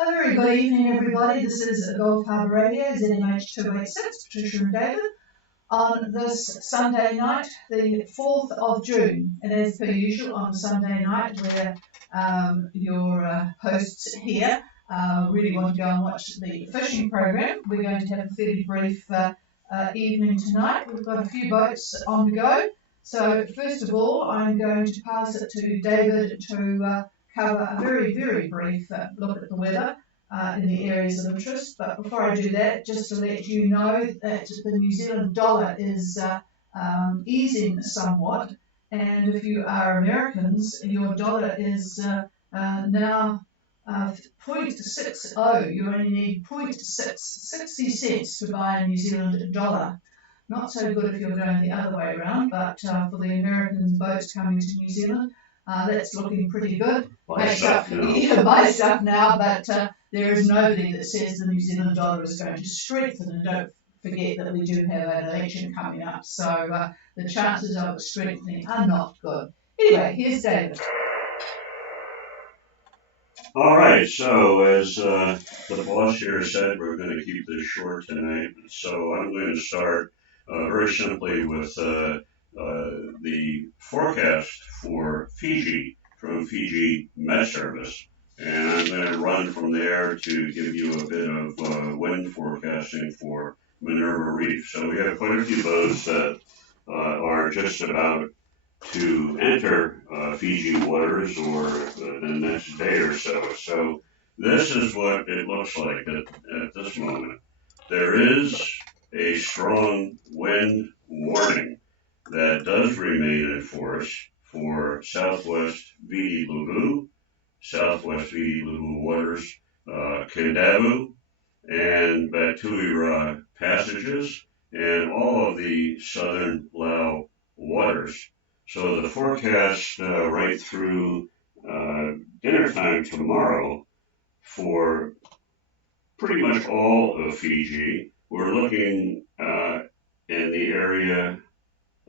A very good evening, everybody. This is Gulf Harbour Radio, ZMH 286, Patricia and David, on this Sunday night, the 4th of June. And as per usual, on Sunday night, where your hosts here really want to go and watch the fishing program, we're going to have a fairly brief evening tonight. We've got a few boats on the go. So first of all, I'm going to pass it to David to cover a very, very brief look at the weather in the areas of interest. But before I do that, just to let you know that the New Zealand dollar is easing somewhat. And if you are Americans, your dollar is now 0.60. You only need 60 cents to buy a New Zealand dollar. Not so good if you're going the other way around, but for the American boats coming to New Zealand, that's looking pretty good. Buy stuff now, but there is nobody that says the New Zealand dollar is going to strengthen. And don't forget that we do have an election coming up, so the chances of it strengthening are not good. Anyway, here's David. All right, so as the boss here said, we're going to keep this short tonight. So I'm going to start very simply with the forecast for Fiji from Fiji Met Service. And I'm going to run from there to give you a bit of wind forecasting for Minerva Reef. So we have quite a few boats that are just about to enter Fiji waters or the next day or so. So this is what it looks like at this moment. There is a strong wind warning that does remain in force for Southwest Viti Levu, Southwest Viti Levu waters, Kendavu, and Batuira passages, and all of the southern Lao waters. So the forecast right through dinner time tomorrow for pretty much all of Fiji, we're looking in the area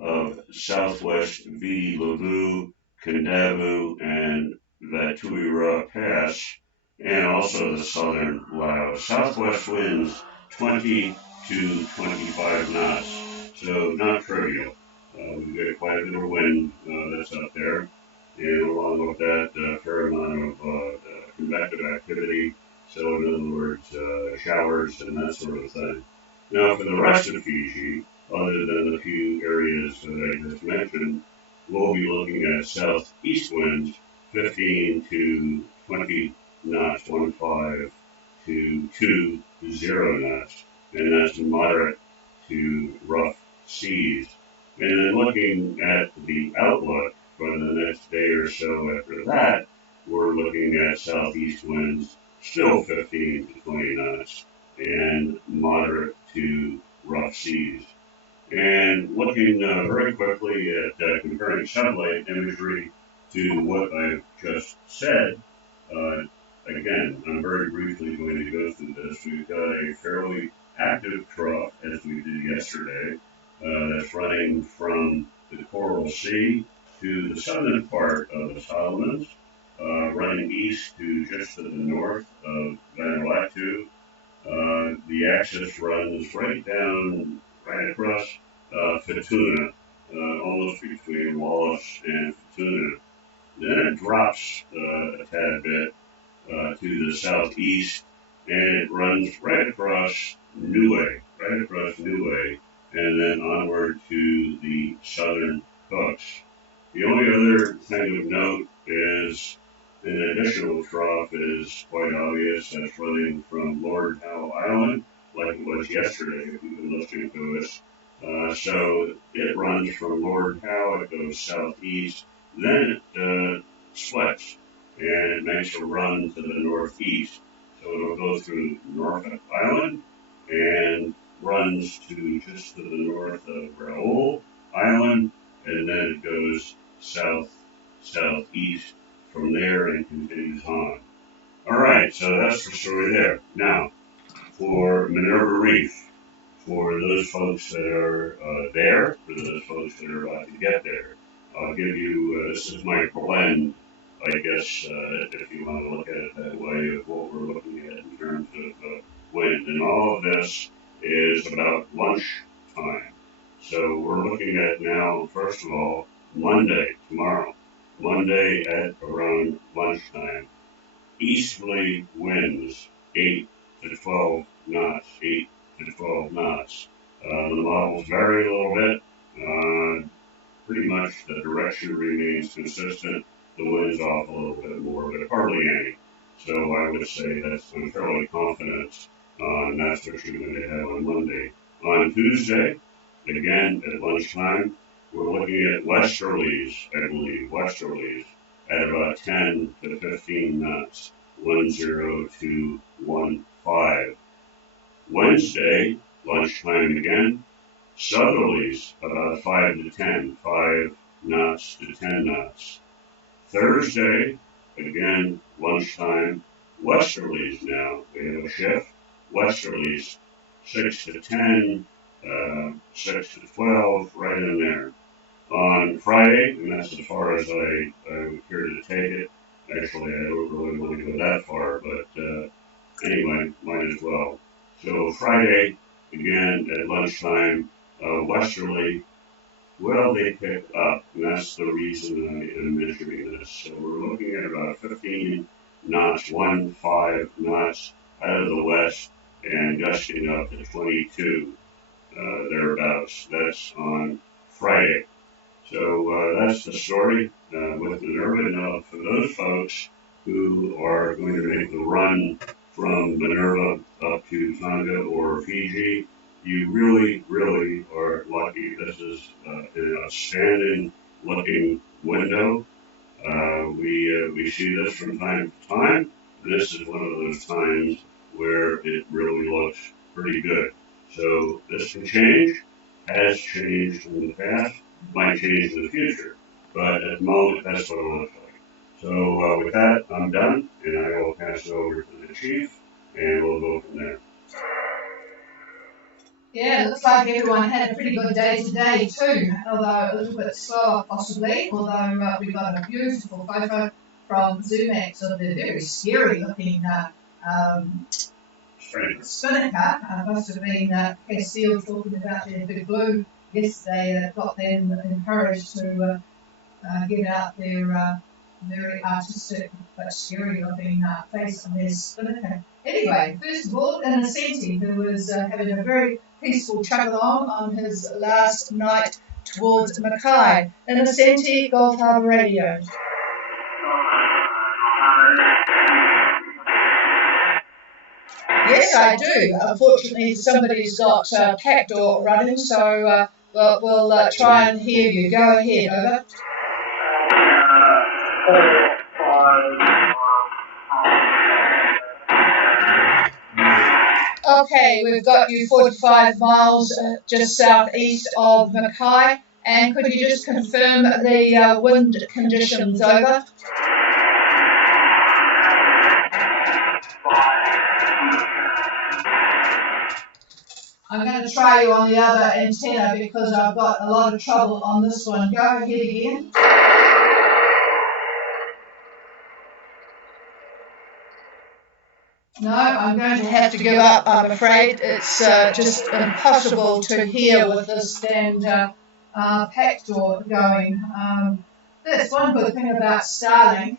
of Southwest Viti Levu, Kendavu, and Batuira Pass, and also the southern Laos. Southwest winds 20 to 25 knots, so not trivial. We've got quite a bit of wind that's up there, and along with that, a fair amount of convective activity, so in other words, showers and that sort of thing. Now, for the rest of Fiji, other than the few areas that I just mentioned, we'll be looking at southeast winds 15 to 20 knots, 15 to 20 knots, and that's moderate to rough seas. And then looking at the outlook for the next day or so after that, we're looking at southeast winds still 15 to 20 knots and moderate to rough seas. And looking very quickly at comparing satellite imagery to what I've just said, again, I'm very briefly going to go through this. We've got a fairly active trough, as we did yesterday, that's running from the Coral Sea to the southern part of the Solomons, running east to just to the north of Vanuatu. The axis runs right across Futuna, almost between Wallis and Futuna. Then it drops a tad bit to the southeast, and it runs right across Niue, and then onward to the southern Cooks. The only other thing of note is an additional trough is quite obvious. That's running from Lord Howe Island, like it was yesterday if you've been listening to us. So it runs from Lord Howe, it goes southeast, then it splits, and it makes a run to the northeast. So it'll go through Norfolk Island and runs to just to the north of Raoul Island, and then it goes southeast from there and continues on. All right, so that's the story there. Now, for Minerva Reef, for those folks that are there, for those folks that are about to get there, I'll give you, this is my blend I guess, if you want to look at it that way, of what we're looking at in terms of wind. And all of this is about lunch time. So we're looking at now, first of all, Monday, tomorrow. Monday at around lunchtime. Easterly winds, 8 to 12 knots, 8 to 12 knots. The models vary a little bit. Pretty much the direction remains consistent. The wind's off a little bit more, but hardly any. So I would say I'm fairly confident that's what you're going to have on Monday. On Tuesday, again at lunchtime, we're looking at westerlies, I believe, westerlies at about 10 to 15 knots, 10 to 15. Wednesday, lunchtime again, southerlies about 5 to 10, 5 knots to 10 knots. Thursday, again, lunchtime, westerlies now. We have a shift. Westerlies 6 to 10, 6 to 12, right in there. On Friday, and that's as far as I care to take it. Actually, I don't really want to go that far, but anyway, might as well. So Friday, again, at lunchtime, westerly, well, they pick up, and that's the reason I am measuring this. So we're looking at about 15 knots, 15 knots out of the west, and gusting up to 22, thereabouts. That's on Friday. So that's the story with Minerva. Now, for those folks who are going to make the run from Minerva up to Tonga or Fiji, you really, really are lucky. This is an outstanding looking window. We see this from time to time. This is one of those times where it really looks pretty good. So this can change, has changed in the past, might change in the future. But at the moment, that's what it looks like. So with that, I'm done, and I will pass it over to the chief, and we'll go from there. Yeah, it looks like everyone had a pretty good day today too, although a little bit slower possibly, although we got a beautiful photo from Zoomax of the very scary looking spinnaker. Must have been Castile talking about their big blue yesterday that got them encouraged to get out their very artistic but scary looking face on their spinnaker. Anyway, first of all, Innocenti, who was having a very peaceful chug along on his last night towards Mackay. Innocenti, Gulf Harbour Radio. Yes, I do. Unfortunately, somebody's got pack door running, so we'll try and hear you. Go ahead, over. Okay, we've got you 45 miles just southeast of Mackay, and could you just confirm the wind conditions, over? I'm going to try you on the other antenna because I've got a lot of trouble on this one. Go ahead again. No, I'm going to have to give up, I'm afraid. It's just impossible to hear with this damned pack door going. That's one good thing about Starlink.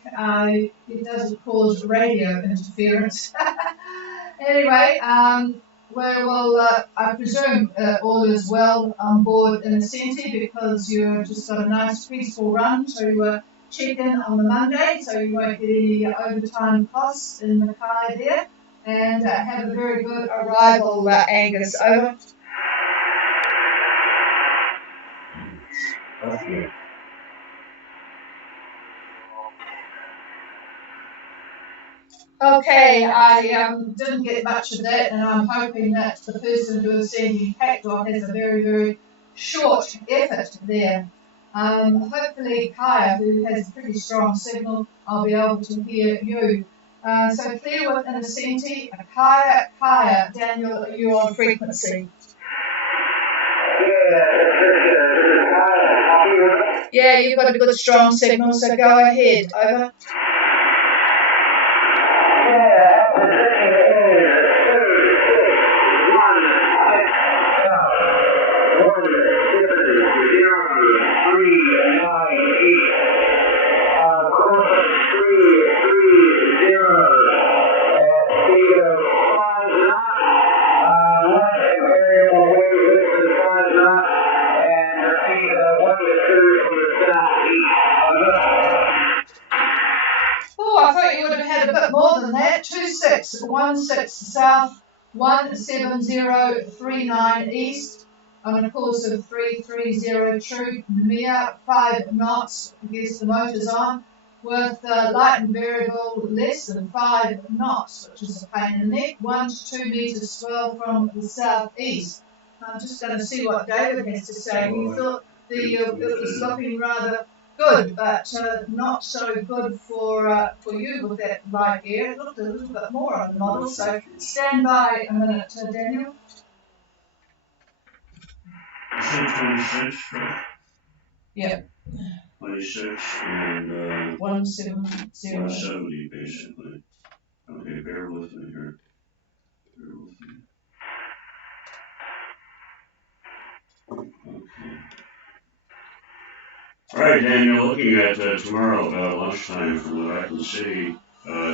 It doesn't cause radio interference. Anyway, I presume all is well on board Innocenti because you've just got a nice peaceful run to check in on the Monday, so you won't get any overtime costs in Mackay there, and have a very good arrival, Angus, over. Okay, I didn't get much of that, and I'm hoping that the person who is sending pack door has a very, very short effort there. Hopefully Kaya, who has a pretty strong signal, I'll be able to hear you. So clear with Innocenti, Kaya, Daniel, you're on frequency. Yeah, you've got a good strong signal, so go ahead. Over. Oh, I thought you would have had a bit more than that. 2616 south, 17039 east, on a course of 330 true, near 5 knots. I guess the motor's on, with light and variable less than 5 knots, which is a pain in the neck. 1 to 2 metres swell from the southeast. I'm just going to see what David has to say. He thought it was looking rather good, but not so good for you with that light air. It looked a little bit more on the model, so stand by a minute, Daniel. You said 26, right? Yeah. 26 and 170. 170 basically. Okay, bear with me here. Bear with me. Okay. All right, Daniel, looking at tomorrow about lunchtime from what I can see,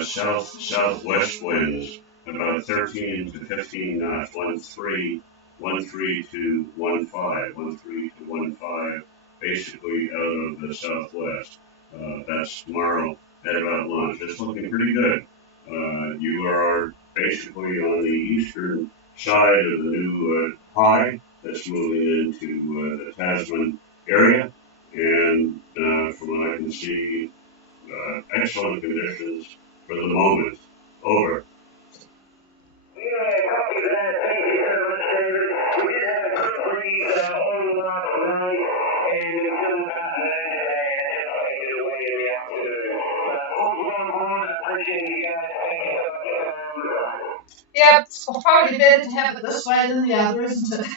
southwest winds about 13 to 15 knots, 13 to 15, basically out of the southwest. That's tomorrow at about lunch. It's looking pretty good. You are basically on the eastern side of the new high that's moving into the Tasman area. And from what I can see, excellent conditions for the moment. Over. Yeah, copy that. Thank you so much, David. We did have a quick breeze all last night, and we still got land today, and it just faded away in the afternoon. But all going on, I appreciate you guys. Thank you so much. Yeah, it's probably better to have it this way than the other, isn't it?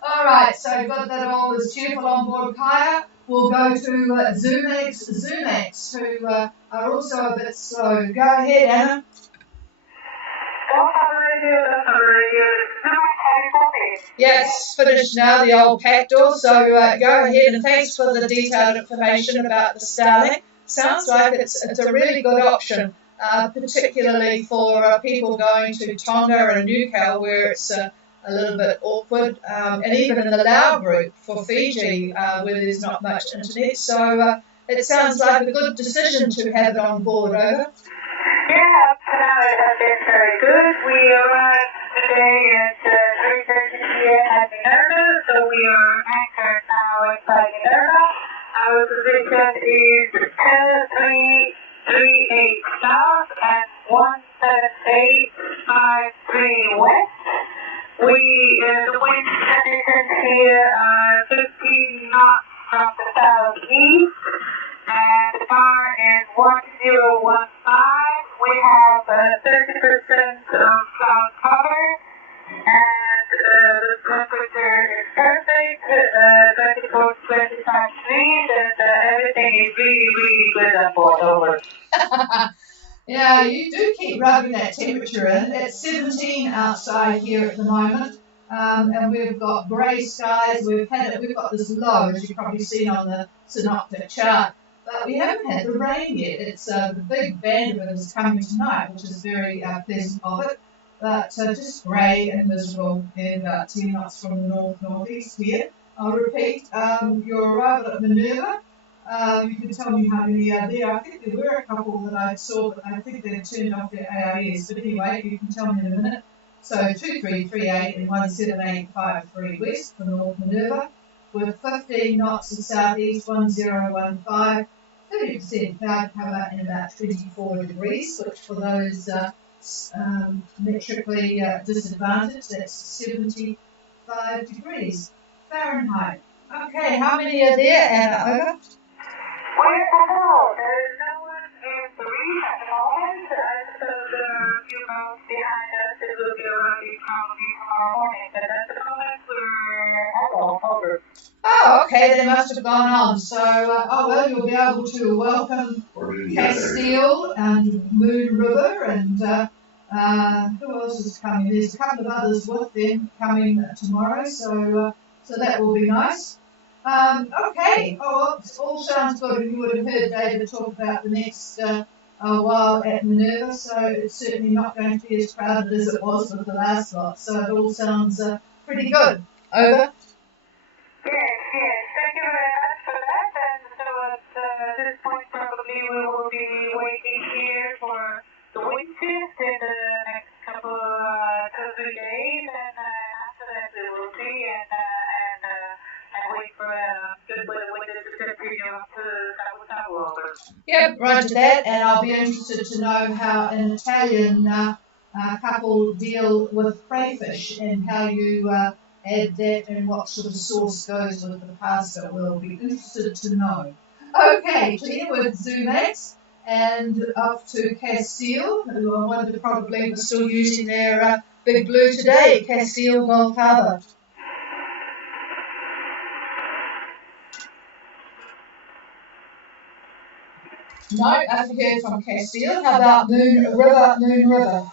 All right, so I've got that all as cheerful on board Kaya. We'll go to Zoomax, who are also a bit slow. Go ahead, Anna. Yeah, it's finished now, the old pack door, so go ahead, and thanks for the detailed information about the Starlink. Sounds like it's a really good option, particularly for people going to Tonga and Newcastle, where it's a little bit awkward, and even in the Lao group for Fiji, where there's not much internet. So it sounds like a good decision to have it on board. Over. Yeah, now it has been very good. We arrived today at 3:30 p.m. at Minerva, so we are anchored now inside Minerva. Our position is 10338 south and 17853 west. The wind conditions here are 15 knots from the southeast, and the bar is 1015. We have 30% of cloud cover, and the temperature is perfect, 24 to 25 degrees, and everything is really, really good on board. Over. Yeah, you do keep rubbing that temperature in. It's 17 outside here at the moment, and we've got grey skies. We've got this low, as you've probably seen on the synoptic chart, but we haven't had the rain yet. It's the big band of it is coming tonight, which is very pleasant of it. But just grey and miserable, and about 10 knots from the northeast here. I'll repeat, your arrival at Minerva. You can tell me how many are there. I think there were a couple that I saw, but I think they've turned off their AIS. But anyway, you can tell me in a minute. So 2338 and 17853 west for North Minerva, with 15 knots in southeast, 1015, 30% cloud cover and about 24 degrees, which for those metrically disadvantaged, that's 75 degrees Fahrenheit. Okay, how many are there, Anna? Over. There's no one in the reef at the moment, so there are a few boats behind us. It will be arriving probably tomorrow morning, but at the moment we're over. over. Oh, okay, they must have gone on. So, oh well, you'll be able to welcome Or didn't get there yet. Castile and Moon River and who else is coming? There's a couple of others with them coming tomorrow, so that will be nice. Okay, oh well, it all sounds good. You would have heard David talk about the next while at Minerva, so it's certainly not going to be as crowded as it was with the last lot. So it all sounds pretty good. Over. Yes, thank you very much for that. And so at this point, probably we will be waiting here for the wind shift in the next couple, 2-3 days, and after that we will see and wait for good weather to continue up to Cabo. Yep, roger that, and I'll be interested to know how an Italian couple deal with crayfish and how you add that and what sort of sauce goes with the pasta. We'll be interested to know. Okay, clear with Zumax and up to Castile, who I wonder probably were still using their Big Blue today, Castile Gulf Harbour. No, nothing heard from Castile. How about Moon River, Moon River?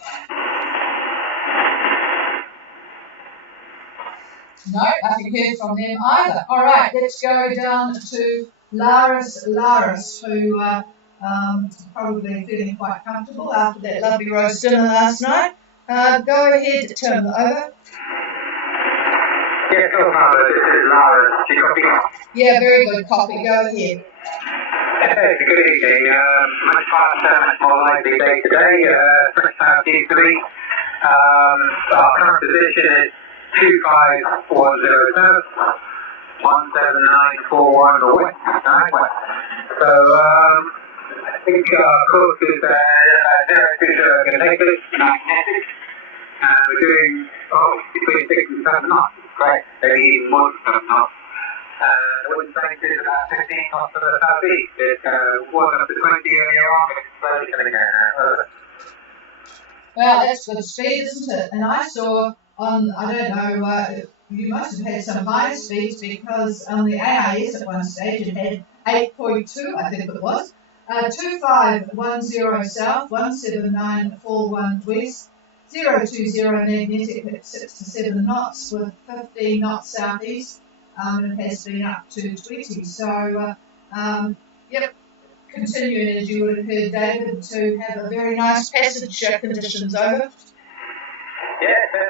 No, nothing heard from them either. All right, let's go down to Laris, who probably feeling quite comfortable after that lovely roast dinner last night. Go ahead, Tim, over. Yes, no problem. This is Laris. She copy. Yeah, very good copy. Go ahead. Good evening. Much faster, much more lively day today. Fresh T3. Our current position is 2510 south, 17941 west. So I think our course is 02 magnetic, and we're doing between 6 and 7 knots. Great, maybe even more than 7 knots. The wind strength is about 15 knots to the southeast. It was up to 20 earlier on, but it's slowly coming down now. Well, that's good speed, isn't it? And I saw on, I don't know, you must have had some higher speeds because on the AIS at one stage it had 8.2, I think it was. 2510 south, 17941 west, 020 magnetic at 6 to 7 knots with 15 knots southeast. It has been up to 20. So, yep, continuing as you would have heard David to have a very nice passage conditions over. Yes, it's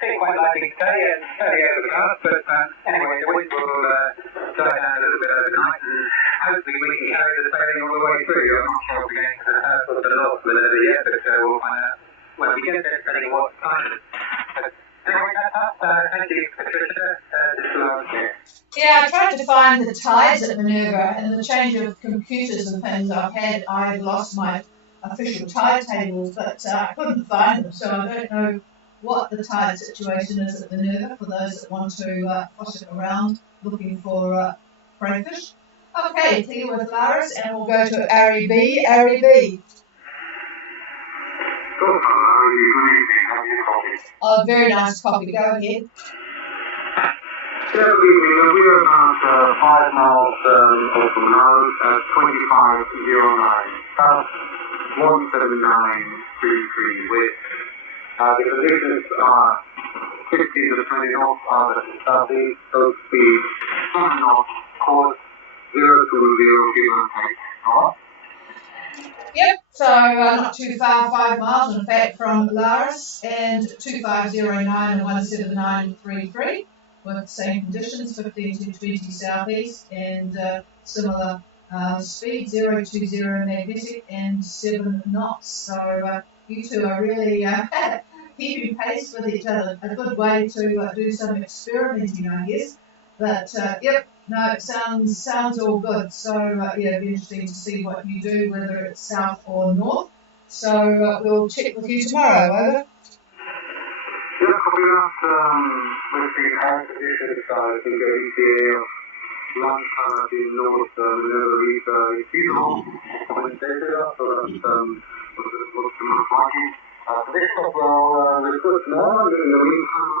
been quite likely today and fairly overcast, but anyway, the wind will die down a little bit overnight, and hopefully we can carry the sailing all the way through. I'm not sure if we're going to the south or the north of Minerva yet, but we'll find out when we get there, depending on what time. But anyway, that's up. Thank you, Patricia. Just allow us here. Yeah, I tried to find the tides at Minerva, and the change of computers and things I lost my official tide tables, but I couldn't find them, so I don't know what the tide situation is at Minerva for those that want to fossick around looking for crayfish. Okay, clear with Laris, and we'll go to Ari B. Ari B. Oh, very nice copy. Go ahead. Good evening. We are about 5 miles off from now at 2509 south, 17933 west. The conditions are 15 to 20 knots out of the southeast, coast speed 7 knots, course 020, give and take north. Yep, so not too far, 5 miles in fact from Laris, and 2509 and 17933 with the same conditions, 15 to 20 southeast, and similar speed, 020 magnetic and 7 knots. So you two are really keeping pace with each other. A good way to do some experimenting, I guess. But yep, no, it sounds all good. So yeah, it'll be interesting to see what you do, whether it's south or north. So we'll check with you tomorrow. Over. Yeah, copy that. With the high conditions, I think ETA of lunchtime in north Minerva Reef is feasible. When they did that, so that's what's the most likely. This will recruit more in the meantime.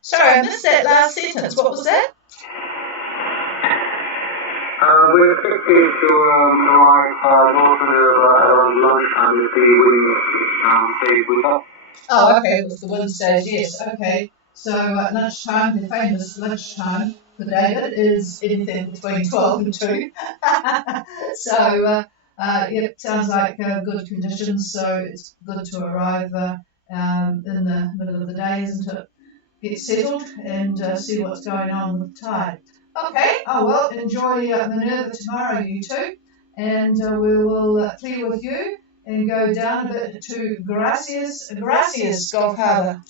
Sorry, I missed that last sentence. What was that? We're expecting to arrive north around lunchtime if the wind stays with us. Oh, okay, it was the wind stays, yes, okay. So lunchtime, the famous lunchtime for David is anything between 12 and 2. So, it sounds like good conditions, so it's good to arrive in the middle of the day, isn't it? Get settled and see what's going on with the tide. Okay, oh well, enjoy Minerva tomorrow, you two, and we will clear with you and go down a bit to Gracias Gulf Harbour.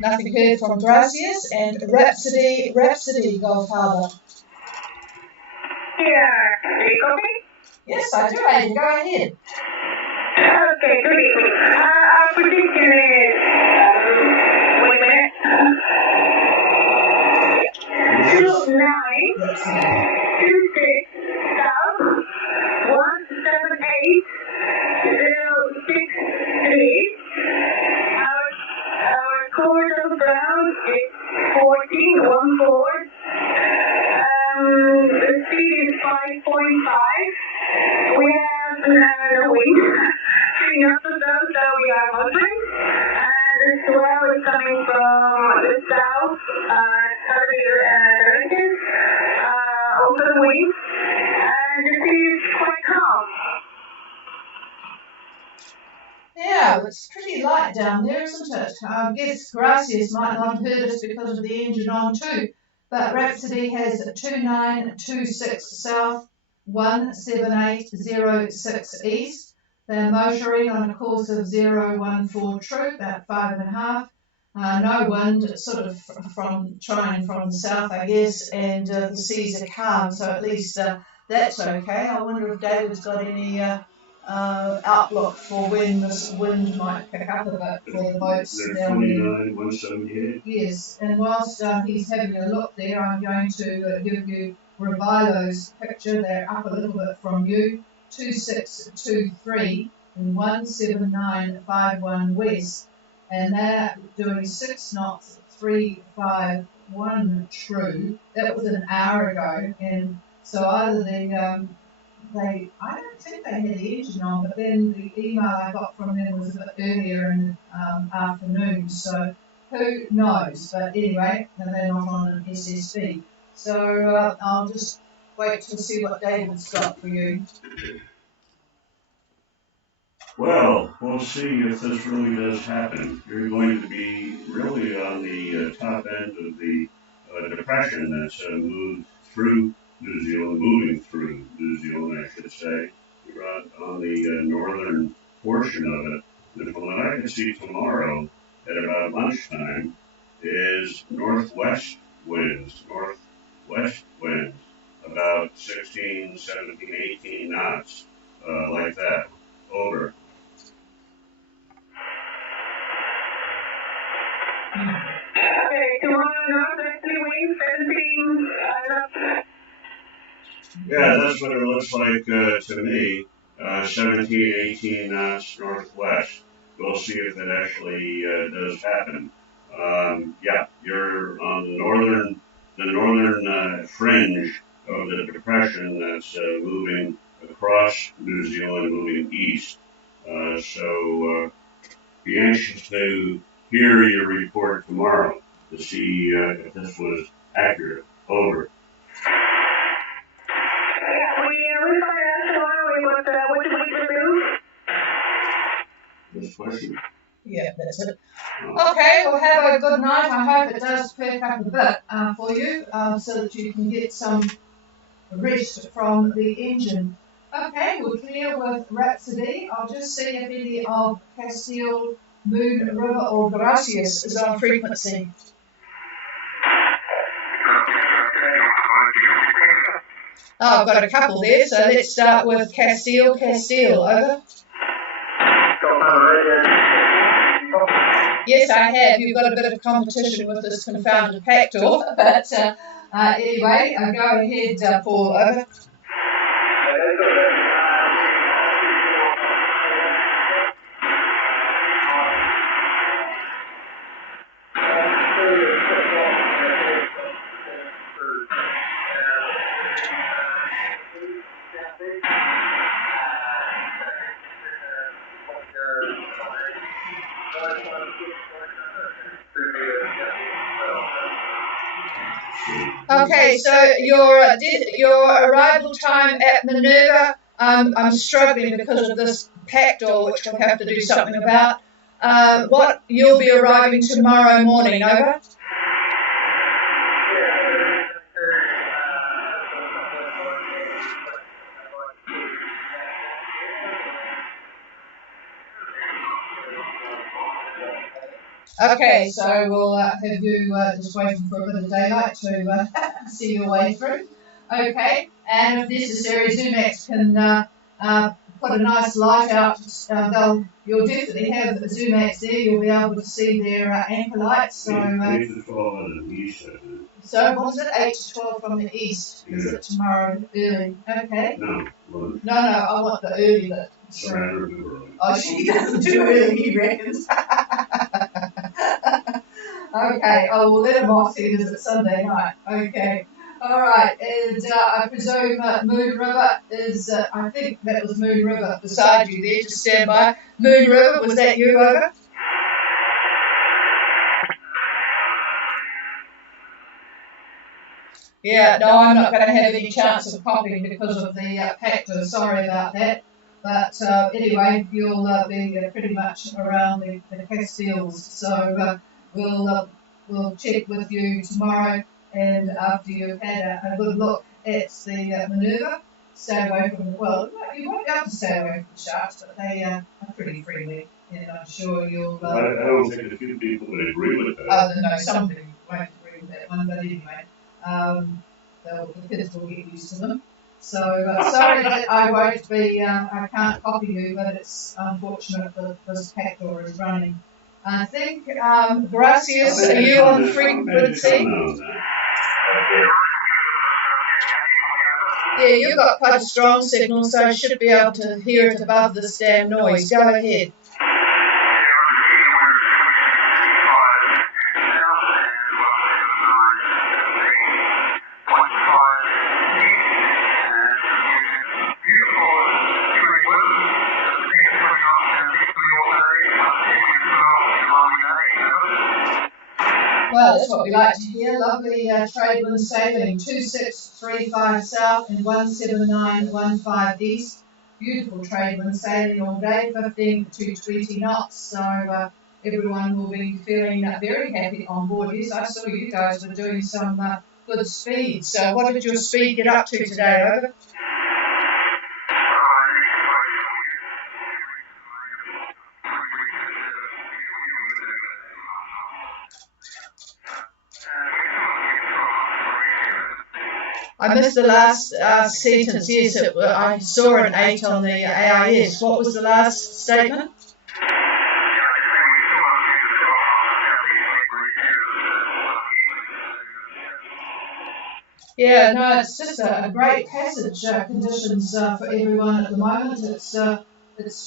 Nothing heard from Gracias and Rhapsody Gulf Harbour. Yeah, do you copy? Yes, I do, Aidan. Go ahead. Okay, great. Our prediction is, wait a minute, 29, 26, south, 178, 063. Our course of ground is 1414. The speed is 5.5. We have the wind 3 knots or so we are motoring. And the swell is coming from the south, southerly direction, over the wind. And the sea is quite calm. Yeah, it's pretty light down there, isn't it? I guess Gracias might not have heard us because of the engine on too, but Rhapsody has 2926 south, 17806 east. They're motoring on a course of 014 true, about 5.5. No wind, sort of from the south, I guess, and the seas are calm, so at least that's okay. I wonder if David's got any outlook for when this wind might pick up a bit for the boats down there. 29, 178. Yes, and whilst he's having a look there, I'm going to give you Revilo's picture. They're up a little bit from you, 2623 and 17951 west, and they're doing 6 knots, 351 true. That was an hour ago, and so either I don't think they had the engine on, but then the email I got from them was a bit earlier in the afternoon, so who knows? But anyway, they're not on an SSB. So I'll just wait to see what David's got for you. Well, we'll see if this really does happen. You're going to be really on the top end of the depression that's moving through New Zealand, I should say. You're on the northern portion of it. And from what I can see tomorrow, at about lunchtime, is northwest winds, about 16, 17, 18 knots, like that. Over. Okay, tomorrow northwesterly winds 17 knots. Yeah, that's what it looks like to me. 17, 18 knots northwest. We'll see if it actually does happen. Yeah, you're on the northern fringe of the depression that's moving across New Zealand, moving east. So be anxious to hear your report tomorrow to see if this was accurate. Over. We find out tomorrow what did we do? This question? Yeah, that's it. Okay, well have a good night. I hope it does pick up a bit for you so that you can get some rest from the engine. Okay, we're clear with Rhapsody. I'll just see if any of Castile, Moon River or Gracias is on frequency. Oh, I've got a couple there, so let's start with Castile, over. Yes, I have. You've got a bit of competition with this confounded Pactor, but anyway, go ahead, Paul, over. Okay, so your arrival time at Minerva, I'm struggling because of this pack door, which we'll have to do something about. What, you'll be arriving tomorrow morning, over? Okay, so we'll have you just waiting for a bit of daylight to see your way through. Okay, and if necessary, Zoomax can put a nice light out. You'll definitely have Zoomax there. You'll be able to see their anchor lights. So, 8 to 12 on the east. So what's it? 8 to 12 from the east. Is it tomorrow early? Okay. No, I want the early bit. Surrender. Oh, she doesn't do early, he reckons. Okay, I will let him off seeing as it's Sunday night. Okay. All right, and I presume Moon River is, I think that was Moon River beside you there, just stand by. Moon River, was that you, over? Yeah, no, I'm not going to have any chance of copying because of the factor. Sorry about that. But anyway, you'll be pretty much around the Castiles. So we'll check with you tomorrow, and after you've had a good look at the manoeuvre, stay away from the, well, you won't be able to stay away from the sharks, but they are pretty friendly, and I'm sure you'll... I don't think a few people would agree with that. No, some people won't agree with that one, but anyway. The kids will get used to them. So sorry that I won't be, I can't copy you, but it's unfortunate that this pack door is running. I think, Gracias, are you on frequency? Yeah, you've got quite a strong signal, so I should be able to hear it above this damn noise. Go ahead. Well, that's what we like to hear. Lovely trade wind sailing 2635 south and 17915 east. Beautiful trade wind sailing all day, 15 to 220 knots. So everyone will be feeling very happy on board. Yes, I saw you guys were doing some good speed. So what did your speed get up to today, over? I missed the last sentence. Yes, I saw an 8 on the AIS. What was the last statement? Yeah, no, it's just a great passage conditions for everyone at the moment. It's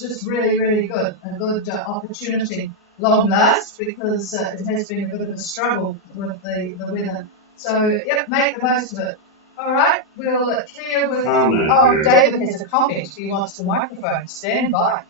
just really, really good, a good opportunity. Long last, because it has been a bit of a struggle with the weather. So, yep, make the most of it. All right, we'll clear with... Oh, David has a comment. He wants the microphone. Stand by.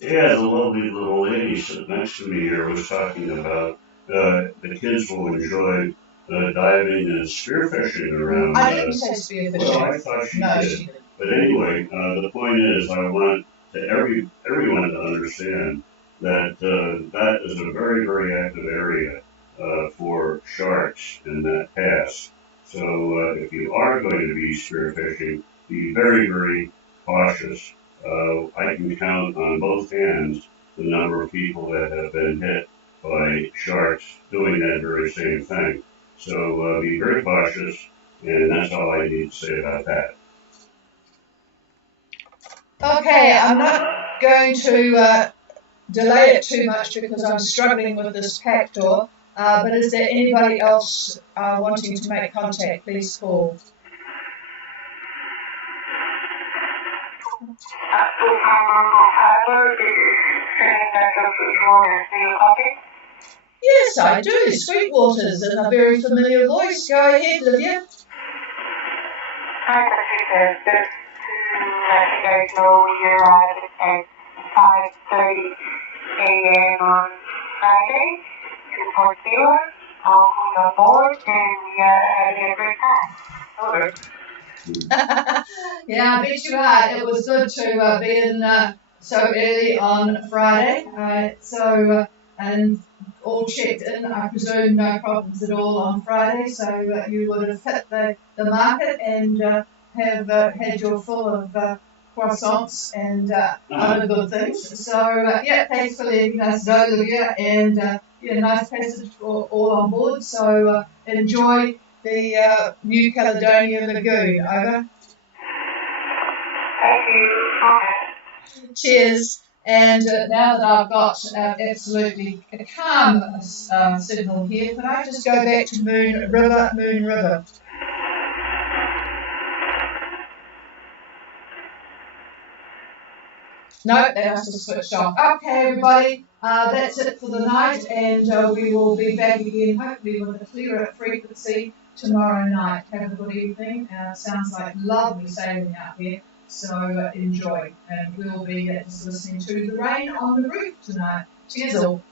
Yeah, the lovely little lady sitting next to me here was talking about the kids will enjoy diving and spearfishing around. I didn't say spearfishing. Well, I thought she did. She didn't. But anyway, the point is, I want everyone to understand that that is a very, very active area for sharks in that pass. So if you are going to be spearfishing, be very, very cautious. I can count on both hands the number of people that have been hit by sharks doing that very same thing. So be very cautious, and that's all I need to say about that. Okay, I'm not going to delay it too much because I'm struggling with this pack door. But is there anybody else wanting to make contact? Please call. Yes, I do. Sweetwater's in a very familiar voice. Go ahead, Lydia. Hi, Patricia. Just to let you guys know, we arrived at 5:30 and on Friday, 240, all on board, and we had a great time. Over. Yeah, I bet you are. It was good to be in so early on Friday. And all checked in. I presume no problems at all on Friday. So you would have hit the market and have had your full of croissants and other good things. So yeah, thanks for letting us know, Olivia. And yeah, nice passage for all on board. So enjoy the New Caledonia Lagoon. Over. Thank you. Cheers. And now that I've got absolutely a calm signal here, can I just go back to Moon River, Moon River? Nope, that must have switched off. Okay, everybody, that's it for the night, and we will be back again, hopefully with a clearer frequency tomorrow night. Have a good evening. Sounds like lovely sailing out here, so enjoy. And we'll be just listening to the rain on the roof tonight. Cheers all.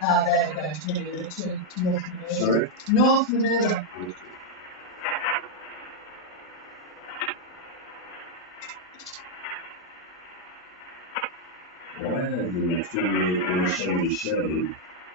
There we go, to North Minerva. Sorry? North Minerva. Well, I had an affiliate 177